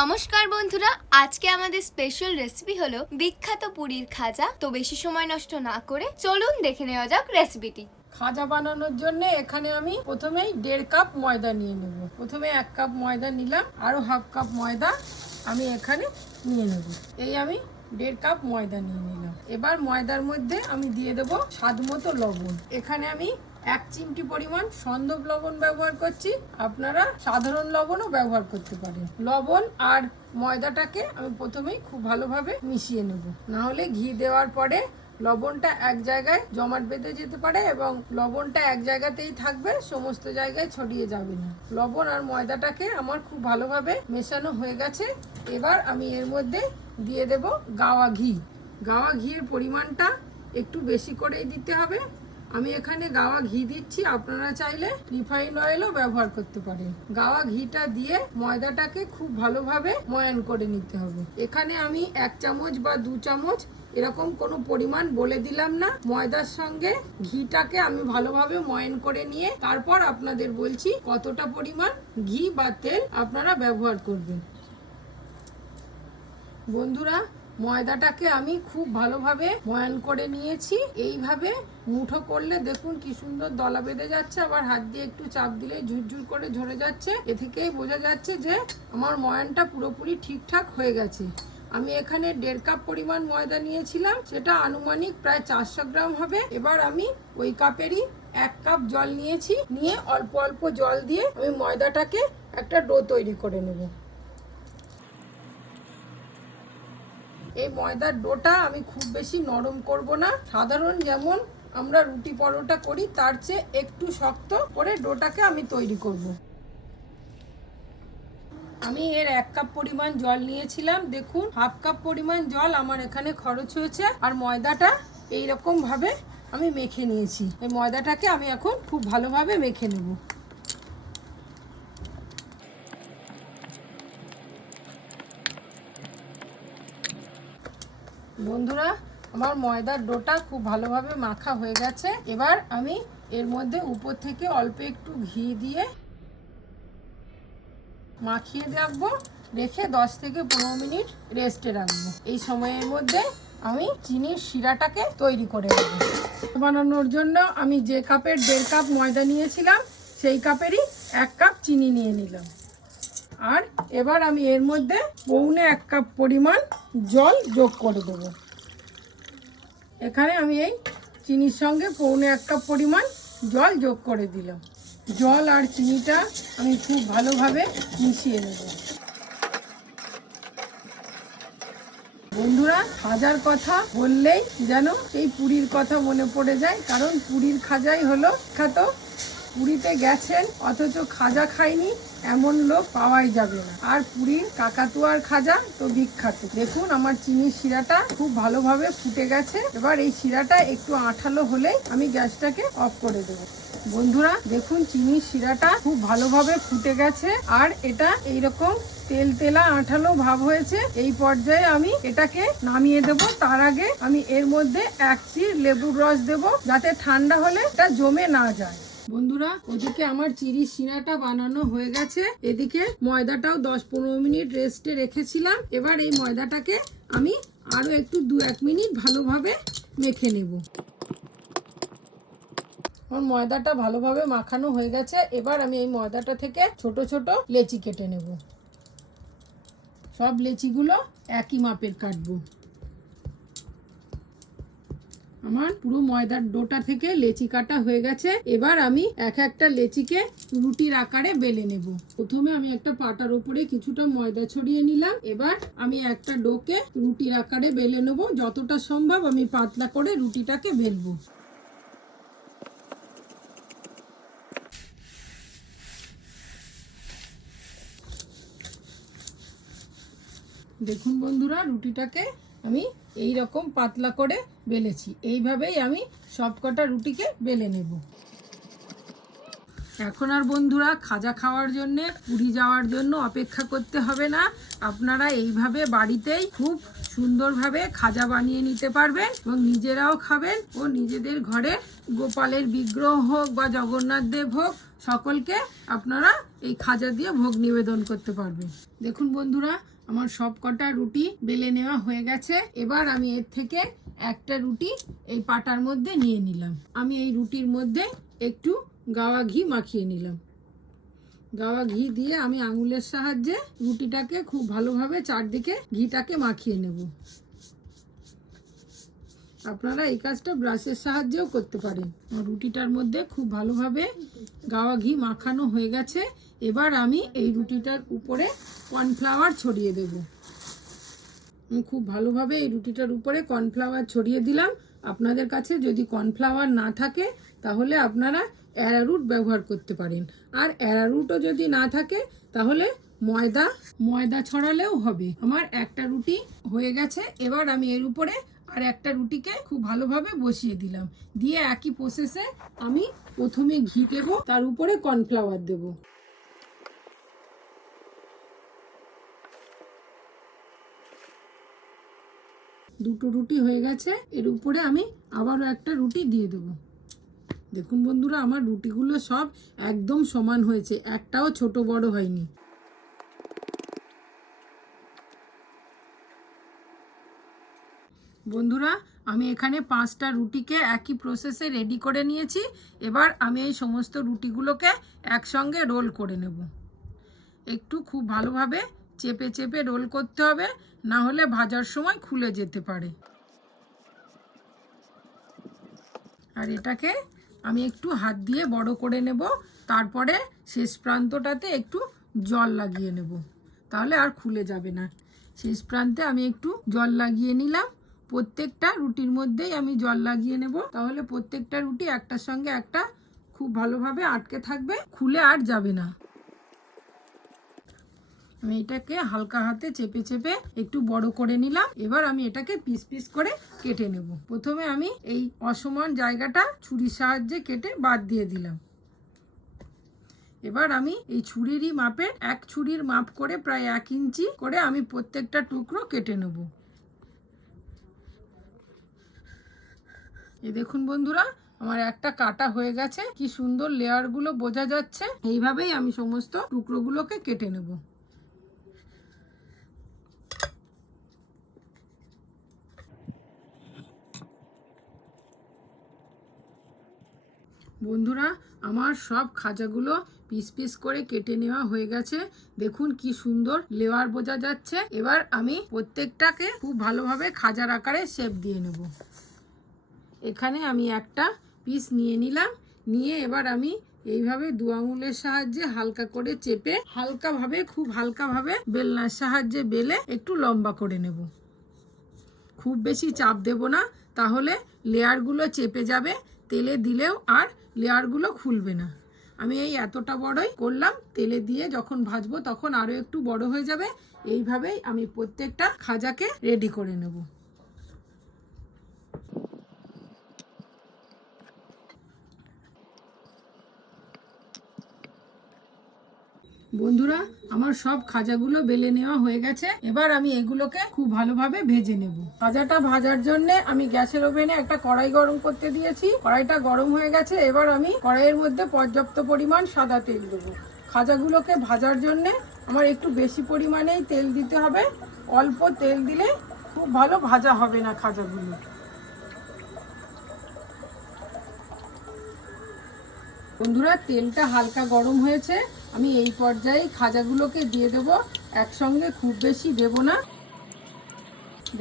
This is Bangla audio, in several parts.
নমস্কার বন্ধুরা, আজকে আমাদের স্পেশাল রেসিপি হলো বিখ্যাত পুরীর খাজা। তো বেশি সময় নষ্ট না করে চলুন দেখে নেওয়া যাক রেসিপিটি খাজা বানানোর জন্য এখানে আমি প্রথমেই দেড় কাপ ময়দা নিয়ে নেব। প্রথমে এক কাপ ময়দা নিলাম, আরও হাফ কাপ ময়দা আমি এখানে নিয়ে নেব। এই আমি দেড় কাপ ময়দা নিয়ে নিলাম। এবার ময়দার মধ্যে আমি দিয়ে দেব স্বাদ মতো লবণ। এখানে আমি এক চিমটি পরিমাণ সন্দব লবণ ব্যবহার করছি। আপনারা সাধারণ লবণও ব্যবহার করতে পারেন। লবণ আর ময়দাটাকে আমি প্রথমেই খুব ভালোভাবে মিশিয়ে নেব। না হলে ঘি দেওয়ার পরে লবণটা এক জায়গায় জমাট বেঁধে যেতে পারে এবং লবণটা এক জায়গাতেই থাকবে, সমস্ত জায়গায় ছড়িয়ে যাবে না। লবণ আর ময়দাটাকে আমার খুব ভালোভাবে মেশানো হয়ে গেছে। এবার আমি এর মধ্যে দিয়ে দেব গাওয়া ঘি। গাওয়া ঘিয়ের পরিমাণটা একটু বেশি করেই দিতে হবে। আমি এখানে গাওয়া ঘি দিচ্ছি, আপনারা চাইলে রিফাইন অয়েলও ব্যবহার করতে পারেন। গাওয়া ঘিটা দিয়ে ময়দাটাকে খুব ভালোভাবে ময়ান করে নিতে হবে। এখানে আমি এক চামচ বা দু চামচ এরকম কোনো পরিমাণ বলে দিলাম না। ময়দার সঙ্গে ঘিটাকে আমি ভালোভাবে ময়ন করে নিয়ে তারপর আপনাদের বলছি কতটা পরিমাণ ঘি বা তেল আপনারা ব্যবহার করবেন। বন্ধুরা ময়দাটাকে আমি খুব ভালোভাবে ময়ান করে নিয়েছি। এইভাবে মুঠো করলে দেখুন কি সুন্দর দলা বেঁধে যাচ্ছে, আবার হাত দিয়ে একটু চাপ দিলে ঝুরঝুর করে ঝরে যাচ্ছে। এ থেকেই বোঝা যাচ্ছে যে আমার ময়ানটা পুরোপুরি ঠিকঠাক হয়ে গেছে। আমি এখানে দেড় কাপ পরিমাণ ময়দা নিয়েছিলাম, সেটা আনুমানিক প্রায় চারশো গ্রাম হবে। এবার আমি ওই কাপেরই এক কাপ জল নিয়েছি, নিয়ে অল্প অল্প জল দিয়ে আমি ময়দাটাকে একটা ডো তৈরি করে নেব। এই ময়দার ডোটা আমি খুব বেশি নরম করব না। সাধারণ যেমন আমরা রুটি পরোটা করি, তার চেয়ে একটু শক্ত করে ডোটাকে আমি তৈরি করব। আমি এর এক কাপ পরিমাণ জল নিয়েছিলাম। দেখুন, হাফ কাপ পরিমাণ জল আমার এখানে খরচ হয়েছে আর ময়দাটা এই রকম ভাবে আমি মেখে নিয়েছি। এই ময়দাটাকে আমি এখন খুব ভালোভাবে মেখে নেব। বন্ধুরা, আমার ময়দার ডোটা খুব ভালোভাবে মাখা হয়ে গেছে। এবার আমি এর মধ্যে উপর থেকে অল্প একটু ঘি দিয়ে মাখিয়ে রাখব, রেখে দশ থেকে পনেরো মিনিট রেস্টে রাখব। এই সময়ের মধ্যে আমি চিনির শিরাটাকে তৈরি করে নেব। বানানোর জন্য আমি যে কাপের দেড় কাপ ময়দা নিয়েছিলাম, সেই কাপেরই এক কাপ চিনি নিয়ে নিলাম। আর এবার আমি এর মধ্যে পৌনে এক কাপ পরিমাণ জল যোগ করে দেব। এখানে আমি এই চিনির সঙ্গে পৌনে এক কাপ পরিমাণ জল যোগ করে দিলাম। জল আর চিনিটা আমি খুব ভালোভাবে মিশিয়ে নেব। বন্ধুরা, খাজার কথা বললেই যেন এই পুরীর কথা মনে পড়ে যায়, কারণ পুরীর খাজাই হলো বিখ্যাত পুরীতে গেছেন, অথচ খাজা খায়নি, এমন লোক পাওয়াই যাবে না। আর পুরীর কাকাতুয়ার খাজা তো বিখ্যাত। দেখুন আমার চিনির শিরাটা খুব ভালোভাবে ফুটে গেছে। এবার এই শিরাটা একটু আঠালো হলেই আমি গ্যাসটাকে অফ করে দেবো। বন্ধুরা, দেখুন চিনির শিরাটা খুব ভালোভাবে ফুটে গেছে। আর এটা এইরকম তেল তেলা আঠালো ভাব হয়েছে। এই পর্যায়ে আমি এটাকে নামিয়ে দেব। তার আগে আমি এর মধ্যে এক চির লেবুর রস দেব, যাতে ঠান্ডা হলে এটা জমে না যায়। বন্ধুরা, ওদিকে আমার চিরি সিনাটা বানানো হয়ে গেছে। এদিকে ময়দাটাও দশ পনেরো মিনিট রেস্টে রেখেছিলাম। এবার এই ময়দাটাকে আমি আরও একটু দু এক মিনিট ভালোভাবে মেখে নেব। আমার ময়দাটা ভালোভাবে মাখানো হয়ে গেছে। এবার আমি এই ময়দাটা থেকে ছোট ছোট লেচি কেটে নেব। সব লেচিগুলো একই মাপের কাটবো। আমার পুরো ময়দার ডোটা থেকে লেচি কাটা হয়ে গেছে। এবার আমি এক একটা লেচিকে রুটির আকারে বেলে নেব। প্রথমে আমি একটা পাটার উপরে কিছুটা ময়দা ছড়িয়ে নিলাম। এবার আমি একটা ডোকে রুটির আকারে বেলে নেব। যতটা সম্ভব আমি পাতলা করে রুটিটাকে বেলবো। দেখুন বন্ধুরা, রুটিটাকে আমি এই রকম পাতলা করে বেলেছি। এইভাবেই আমি সবকটা রুটিকে বেলে নেব। এখন আর বন্ধুরা, খাজা খাওয়ার জন্য, পুরী যাওয়ার জন্য অপেক্ষা করতে হবে না। আপনারা এইভাবে বাড়িতেই খুব সুন্দরভাবে খাজা বানিয়ে নিতে পারবেন এবং নিজেরাও খাবেন ও নিজেদের ঘরে গোপালের বিগ্রহ হোক বা জগন্নাথ দেব হোক, সকলকে আপনারা এই খাজা দিয়ে ভোগ নিবেদন করতে পারবেন। দেখুন বন্ধুরা আমার সব কটা রুটি বেলে নেওয়া হয়ে গেছে। এবার আমি এর থেকে একটা রুটি এই পাটার মধ্যে নিয়ে নিলাম। আমি এই রুটির মধ্যে একটু গাওয়া ঘি মাখিয়ে নিলাম। গাওয়া ঘি দিয়ে আমি আঙুলের সাহায্যে রুটিটাকে খুব ভালোভাবে চারদিকে ঘিটাকে মাখিয়ে নেব। আপনারা এই কাজটা ব্রাশের সাহায্যেও করতে পারেন। রুটিটার মধ্যে খুব ভালোভাবে গাওয়া ঘি মাখানো হয়ে গেছে। এবার আমি এই রুটিটার উপরে কর্নফ্লাওয়ার ছড়িয়ে দেব। আমি খুব ভালোভাবে এই রুটিটার উপরে কর্নফ্লাওয়ার ছড়িয়ে দিলাম। আপনাদের কাছে যদি কর্নফ্লাওয়ার না থাকে, তাহলে আপনারা অ্যারারুট ব্যবহার করতে পারেন। আর অ্যারারুটও যদি না থাকে, তাহলে ময়দা ময়দা ছড়ালেও হবে। আমার একটা রুটি হয়ে গেছে। এবার আমি এর উপরে আর একটা রুটিকে খুব ভালোভাবে বসিয়ে দিলাম। দিয়ে একই প্রসেসে আমি প্রথমে ঘি দেবো, তার উপরে কর্নফ্লাওয়ার দেবো। দুটো রুটি হয়ে গেছে। এর উপরে আমি আবারও একটা রুটি দিয়ে দেবো। দেখুন বন্ধুরা, আমার রুটিগুলো সব একদম সমান হয়েছে, একটাও ছোট বড় হয়নি। বন্ধুরা, আমি এখানে পাঁচটা রুটিকে একই প্রসেসে রেডি করে নিয়েছি। এবার আমি এই সমস্ত রুটিগুলোকে একসঙ্গে রোল করে নেব। একটু খুব ভালোভাবে চেপে চেপে রোল করতে হবে, না হলে ভাজার সময় খুলে যেতে পারে। আর এটাকে আমি একটু হাত দিয়ে বড় করে নেব, তারপরে শেষ প্রান্তটাতে একটু জল লাগিয়ে নেব, তাহলে আর খুলে যাবে না। শেষ প্রান্তে আমি একটু জল লাগিয়ে নিলাম, প্রত্যেকটা রুটির মধ্যেই আমি জল লাগিয়ে নেব, তাহলে প্রত্যেকটা রুটি একটার সঙ্গে একটা খুব ভালোভাবে আটকে থাকবে, খুলে আর যাবে না। আমি এটাকে হালকা হাতে চেপে চেপে একটু বড় করে নিলাম। এবার আমি এটাকে পিস পিস করে কেটে নেব। প্রথমে আমি এই অসমান জায়গাটা ছুরির সাহায্যে কেটে বাদ দিয়ে দিলাম। এবার আমি এই ছুরিরই মাপের এক ছুরির মাপ করে প্রায় এক ইঞ্চি করে আমি প্রত্যেকটা টুকরো কেটে নেব। এ দেখুন বন্ধুরা, আমার একটা কাটা হয়ে গেছে। কি সুন্দর লেয়ারগুলো বোঝা যাচ্ছে। এইভাবেই আমি সমস্ত টুকরোগুলোকে কেটে নেব। বন্ধুরা, আমার সব খাজাগুলো পিস পিস করে কেটে নেওয়া হয়ে গেছে। দেখুন কি সুন্দর লেয়ার বোঝা যাচ্ছে। এবার আমি প্রত্যেকটাকে খুব ভালোভাবে খাজার আকারে শেপ দিয়ে নেব। এখানে আমি একটা পিস নিয়ে নিলাম। নিয়ে এবার আমি এইভাবে দু আঙুলের সাহায্যে হালকা করে চেপে, হালকাভাবে, খুব হালকাভাবে বেলনার সাহায্যে বেলে একটু লম্বা করে নেব। খুব বেশি চাপ দেব না, তাহলে লেয়ারগুলো চেপে যাবে। তেলে দিলেও আর লেয়ারগুলো খুলবে না। আমি এই এতটা বড়ই করলাম, তেলে দিয়ে যখন ভাজবো তখন আরও একটু বড় হয়ে যাবে। এইভাবেই আমি প্রত্যেকটা খাজাকে রেডি করে নেব। বন্ধুরা, আমার সব খাজাগুলো বেলে নেওয়া হয়ে গেছে। এবার আমি এগুলোকে খুব ভালোভাবে ভেজে নেব। খাজাটা ভাজার জন্য আমি গ্যাসের ওভেনে একটা কড়াই গরম করতে দিয়েছি। কড়াইটা গরম হয়ে গেছে, এবার আমি কড়াইয়ের মধ্যে পর্যাপ্ত পরিমাণ সাদা তেল দেবো। খাজাগুলোকে ভাজার জন্য আমার একটু বেশি পরিমাণেই তেল দিতে হবে। অল্প তেল দিলে খুব ভালো ভাজা হবে না খাজাগুলো। বন্ধুরা, তেলটা হালকা গরম হয়েছে। আমি এই পর্যায়ে খাজাগুলোকে দিয়ে দেবো। একসঙ্গে খুব বেশি দেব না।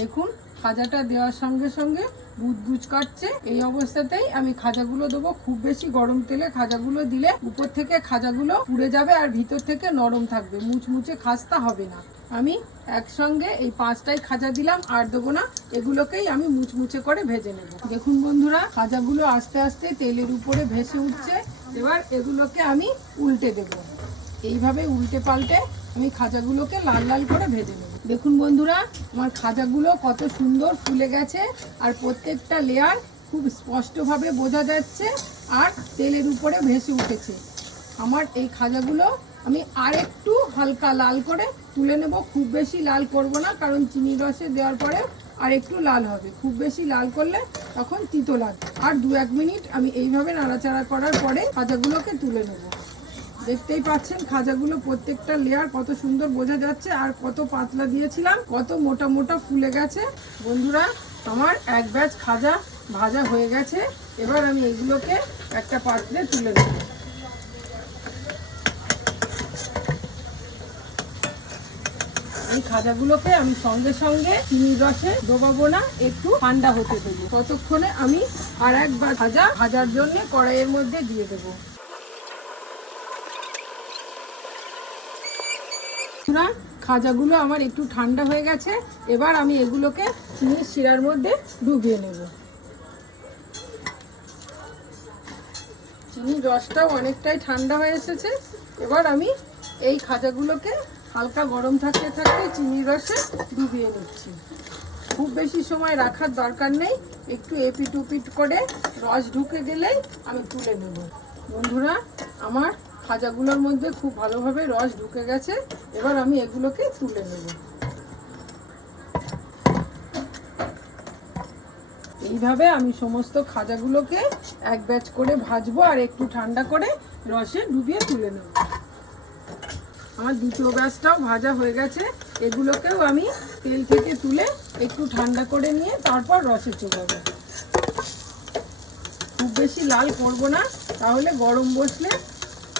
দেখুন, খাজাটা দেওয়ার সঙ্গে সঙ্গে বুদবুজ কাটছে। এই অবস্থাতেই আমি খাজাগুলো দেবো। খুব বেশি গরম তেলে খাজাগুলো দিলে উপর থেকে খাজাগুলো পুড়ে যাবে আর ভিতর থেকে নরম থাকবে। মুচমুচে খাস্তা হবে না। আমি একসঙ্গে এই পাঁচটাই খাজা দিলাম, আর দেবো না। এগুলোকেই আমি মুচমুচে করে ভেজে নেব। দেখুন বন্ধুরা, খাজাগুলো আস্তে আস্তে তেলের উপরে ভেসে উঠছে। এবার এগুলোকে আমি উল্টে দেব। এইভাবে উল্টে পাল্টে আমি খাজাগুলোকে লাল লাল করে ভেজে নেব। দেখুন বন্ধুরা, আমার খাজাগুলো কত সুন্দর ফুলে গেছে আর প্রত্যেকটা লেয়ার খুব স্পষ্টভাবে বোঝা যাচ্ছে আর তেলের উপরে ভেসে উঠেছে। আমার এই খাজাগুলো আমি আর একটু হালকা লাল করে তুলে নেব। খুব বেশি লাল করব না, কারণ চিনি রসে দেওয়ার পরে আর একটু লাল হবে। খুব বেশি লাল করলে তখন তিতো লাগবে। আর দু এক মিনিট আমি এইভাবে নাড়াচাড়া করার পরে খাজাগুলোকে তুলে নেব। দেখতেই পাচ্ছেন খাজাগুলো প্রত্যেকটা লেয়ার কত সুন্দর বোঝা যাচ্ছে আর কত পাতলা দিয়েছিলাম, কত মোটা মোটা ফুলে গেছে। বন্ধুরা, আমার এক ব্যাচ খাজা ভাজা হয়ে গেছে। এবার আমি এগুলোকে একটা পাত্রে তুলে দেবো এই খাজাগুলোকে আমি সঙ্গে সঙ্গে চিনির রসে ডোবাবো না, একটু ঠান্ডা হতে দেবো। ততক্ষণে আমি আর একবার ভাজা ভাজার জন্য কড়াইয়ের মধ্যে দিয়ে দেবো বন্ধুরা, খাজাগুলো আমার একটু ঠান্ডা হয়ে গেছে, এবার আমি এগুলোকে চিনির শিরার মধ্যে ডুবিয়ে নেব। চিনির রসটাও অনেকটাই ঠান্ডা হয়ে এসেছে, এবার আমি এই খাজাগুলোকে হালকা গরম থাকতে থাকতে চিনির রসে ডুবিয়ে নিচ্ছি। খুব বেশি সময় রাখার দরকার নেই, একটু এপিট উপিট করে রস ঢুকে গেলেই আমি তুলে নেব। বন্ধুরা, আমার খাজাগুলোর মধ্যে খুব ভালোভাবে রস ঢুকে গেছে। এবার আমি এগুলোকে তুলে নেব। এইভাবে আমি সমস্ত খাজাগুলোকে এক ব্যাচ করে ভাজবো আর একটু ঠান্ডা করে রসে ডুবিয়ে তুলে নেব। আমার দ্বিতীয় ব্যাচটাও ভাজা হয়ে গেছে। এগুলোকেও আমি তেল থেকে তুলে একটু ঠান্ডা করে নিয়ে তারপর রসে চোবাবো। খুব বেশি লাল করব না, তাহলে গরম বসলে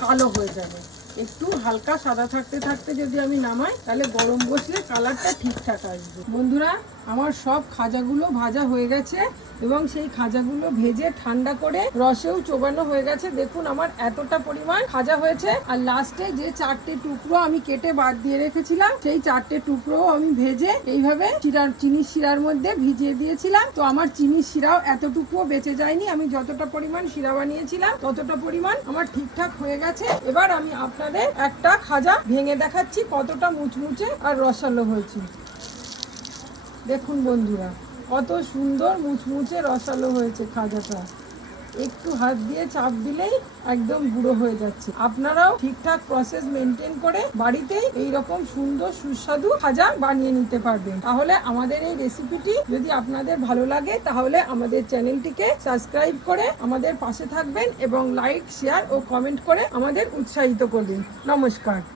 কালো হয়ে যাবে। একটু হালকা সাদা থাকতে থাকতে যদি আমি নামাই, তাহলে গরম বসলে কালারটা ঠিকঠাক আসবে। বন্ধুরা, আমার সব খাজাগুলো ভাজা হয়ে গেছে। এবং সেই খাজাগুলো ভেজে ঠান্ডা করে রসেও চোবানো হয়ে গেছে। দেখুন আমার এতটা পরিমাণ খাজা হয়েছে। আর লাস্টে যে চারটে টুকরো আমি কেটে বাদ দিয়ে রেখেছিলাম, সেই চারটে টুকরো আমি ভেজে এইভাবে চিরার চিনির শিরার মধ্যে ভিজিয়ে দিয়েছিলাম। তো আমার চিনির শিরাও এতটুকুও বেঁচে যায়নি। আমি যতটা পরিমাণ শিরা বানিয়েছিলাম, ততটা পরিমাণ আমার ঠিকঠাক হয়ে গেছে। এবার আমি আপনাদের একটা খাজা ভেঙে দেখাচ্ছি, কতটা মুচমুচে আর রসালো হয়েছে। দেখুন বন্ধুরা। কত সুন্দর মুচমুচে রসালো হয়েছে খাজাটা। একটু হাত দিয়ে চাপ দিলেই একদম গুঁড়ো হয়ে যাচ্ছে। আপনারাও ঠিকঠাক প্রসেস মেনটেন করে বাড়িতেই এই রকম সুন্দর সুস্বাদু খাজা বানিয়ে নিতে পারবেন। তাহলে আমাদের এই রেসিপিটি যদি আপনাদের ভালো লাগে, তাহলে আমাদের চ্যানেলটিকে সাবস্ক্রাইব করে আমাদের পাশে থাকবেন এবং লাইক শেয়ার ও কমেন্ট করে আমাদের উৎসাহিত করবেন। নমস্কার।